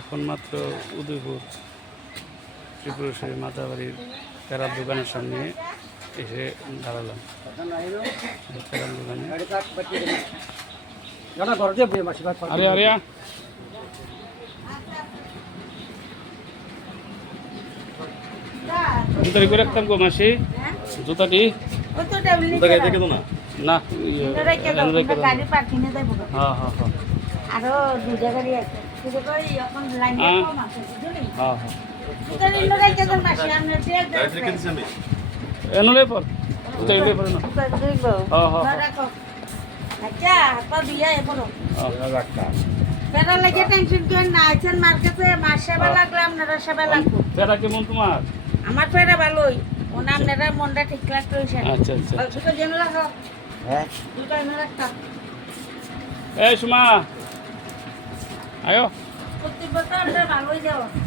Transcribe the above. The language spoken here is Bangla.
এখন মাত্র উদয়পুর ত্রিপুরেশ্বরী মাতাবাড়ির প্যারার দোকানের সামনে এসে দাঁড়ালাম। প্যারার দোকানে আরে আরে জুতাটি করে রাখতাম গো মাসি, জুতাটি না হ্যাঁ হ্যাঁ হ্যাঁ আরো দুটা গাড়ি আছে এখন লাইন কম আছে বুঝলি হ্যাঁ হ্যাঁ দুটা নিলো রাইতে কোন মাসে আমরা এনলে পর জুতা এনলে পর না হ্যাঁ হ্যাঁ রাখো আচ্ছা তো দিয়া এ পড়ো হ্যাঁ রাখতা বেড়া লাগে টেনশন কেন না আছেন মার্কেটে মাস সেবা লাগলে আপনারা সেবা লাগবে পেরা কেমন তোমার? আমার পেরা ভালোই ওনা আপনারা মনটা ঠিক লাগতো আচ্ছা আচ্ছা দুটো জেনে রাখো হ্যাঁ দুটো এনে রাখতা এই সুমা আয়ো প্রত্যেক বছর আমরা ভালোই যাও